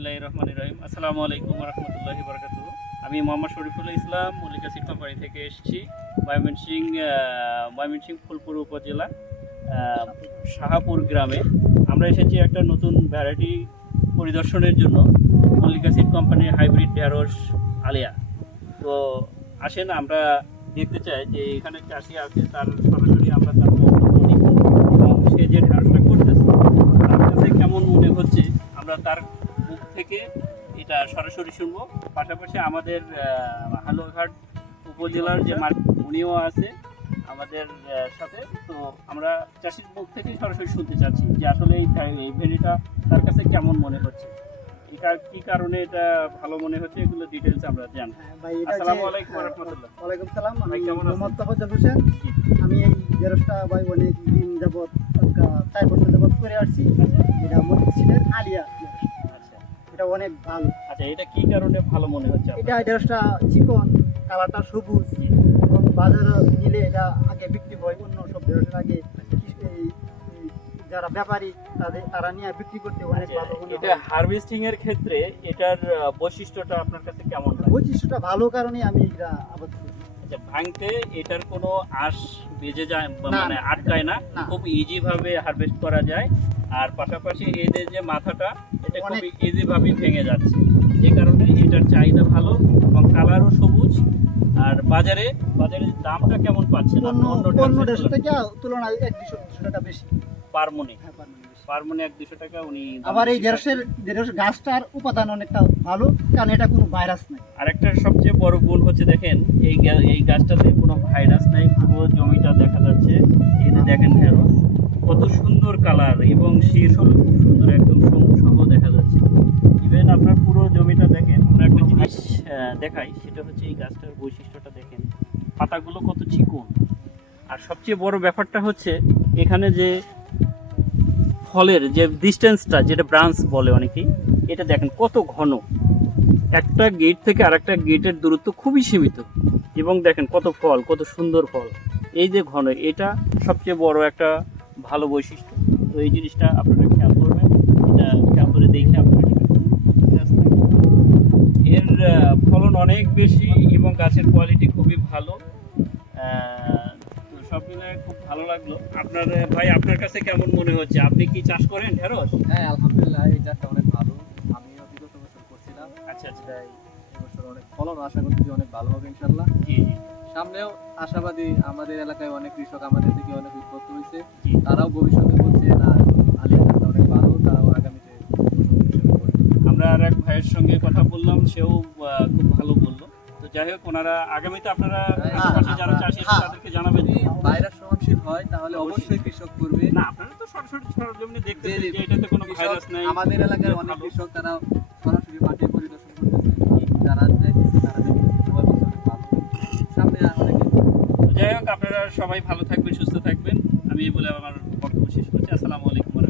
বিসমিল্লাহ রহমান রহিম। আসসালামু আলাইকুম রহমতুল্লাহি বরকাত আমি মোহাম্মদ শরীফুল ইসলাম, মল্লিকা সিট কোম্পানি থেকে এসেছি, ময়মনসিং ময়মনসিং ফুলপুর উপজেলা শাহাপুর গ্রামে। আমরা এসেছি একটা নতুন ভ্যারাইটি পরিদর্শনের জন্য, মল্লিকা সিট কোম্পানির হাইব্রিড ঢেঁড়স আলিয়া। তো আসেন, আমরা দেখতে চাই যে এখানে চাষি আছে, তার সরাসরি আমরা তার এবং সে যে ঢেঁড়সটা করতেছে, তার কাছে কেমন মনে হচ্ছে? আমরা তার থেকে এটা সরাসরি শুনব। পাশাপাশি আমাদের হালুয়াঘাট উপজেলার যে উনিও আছে আমাদের সাথে। তো আমরা চাষির মুখ থেকেই সরাসরি শুনতে চাচ্ছি যে আসলে এই ভেড়িটা তার কাছে কেমন মনে হচ্ছে? এটা কি কারণে এটা ভালো মনে হচ্ছে? এগুলো ডিটেলস আমরা জানব। হ্যাঁ, আসসালামু আলাইকুম রহমতুল্লাহ ওয়ালাইকুম সালাম। আমি? মোহাম্মদ তাফাজ্জল হোসেন। আমি এই জেরসটা ভাই অনেক দিন যাবত অনেক ভালো। আচ্ছা এটা কি কারণে ভালো মনে হচ্ছে? এটা জেরসটা চিকন কালারটা সবুজ। এবং বাজারে নিলে এটা আগে বিক্রি হয় অন্য সব জেরসের আগে। যারা ব্যাপারী তাদের তারা নিয়ে বিক্রি করতে অনেক আচ্ছা, ভালো মনে এটা হারভেস্টিং এর ক্ষেত্রে এটার বৈশিষ্ট্যটা আপনার কাছে কেমন লাগে? বৈশিষ্ট্যটা ভালো কারণে আমি এটা আবাদ করি আচ্ছা, ভাঙতে এটার কোনো আঁশ বেজে যায় মানে আটকায় না। খুব ইজি ভাবে হারভেস্ট করা যায়। আর পাশাপাশি এদের যে মাথাটা এটা খুব অনেক- ইজি ভাবেই ভেঙে যাচ্ছে। যে কারণে এটার চাহিদা ভালো এবং কালারও সবুজ। আর বাজারে বাজারে দামটা কেমন পাচ্ছেন? অন্য দেশের থেকে তুলনায় এক দুশো টাকা বেশি। পার মনে হ্যাঁ পার মানে এক দুশো টাকা উনি আবার এই ঢেঁড়সের ঢেঁড়স গাছটার উপাদান অনেকটা ভালো কারণ এটা কোনো ভাইরাস নাই। আরেকটা সবচেয়ে বড় গুণ হচ্ছে দেখেন এই এই গাছটাতে কোনো ভাইরাস নাই পুরো জমিটা দেখা যাচ্ছে। এই যে দেখেন ঢেঁড়স কত সুন্দর কালার এবং শীর্ষও খুব সুন্দর একদম সহ দেখা যাচ্ছে। ইভেন আপনার পুরো জমিটা দেখেন, আমরা একটা জিনিস দেখাই, সেটা হচ্ছে এই গাছটার বৈশিষ্ট্যটা দেখেন। পাতাগুলো কত চিকন। আর সবচেয়ে বড় ব্যাপারটা হচ্ছে, এখানে যে ফলের যে ডিস্টেন্সটা যেটা ব্রাঞ্চ বলে অনেকেই, এটা দেখেন কত ঘন। একটা গেট থেকে আরেকটা গেটের দূরত্ব খুবই সীমিত। এবং দেখেন কত ফল, কত সুন্দর ফল। এই যে ঘন, এটা সবচেয়ে বড় একটা ভালো বৈশিষ্ট্য। তো এই জিনিসটা আপনারা খেয়াল করবেন। এটা খেয়াল করে দেখে আপনারা? এর ফলন অনেক বেশি এবং গাছের কোয়ালিটি খুবই ভালো। সব মিলিয়ে খুব ভালো লাগল। আপনার ভাই আপনার কাছে কেমন মনে হচ্ছে? আপনি কি চাষ করেন ঢেঁড়স? হ্যাঁ আলহামদুলিল্লাহ এই জাতটা অনেক ভালো। আমিও বিগত বছর করছিলাম। আচ্ছা আচ্ছা। এবছর অনেক ফলন আশা করছি অনেক ভালো হবে ইনশাল্লাহ জি জি। সামনেও আশাবাদী আমাদের এলাকায় অনেক কৃষক আমাদের থেকে অনেক উদ্বুদ্ধ হয়েছে। তারাও ভবিষ্যতে বলছে না আলিয়া অনেক ভালো তারাও আগামীতে। আমরা আর এক ভাইয়ের সঙ্গে কথা বললাম সেও খুব ভালো বলল। তো যাই হোক ওনারা আগামীতে আপনারা হ্যাঁ, আশেপাশে যারা চাষি হ্যাঁ। তাদেরকে জানাবেন। সহনশীল হয় তাহলে অবশ্যই। কৃষক করবে। না আপনারা তো সরাসরি সরজমিনে দেখতে। যে এটাতে কোনো ভাইরাস নাই আমাদের এলাকার অনেক কৃষক তারা সরাসরি মাঠে পরিদর্শন করতেছে। যারা দেখতেছে তারা দেখতেছে সবাই বলছে অনেক ভালো সামনে অনেকে তো যাই হোক, আপনারা সবাই ভালো থাকবেন, সুস্থ থাকবেন আমি বলে আমার বক্তব্য শেষ করছি আসসালামু আলাইকুম।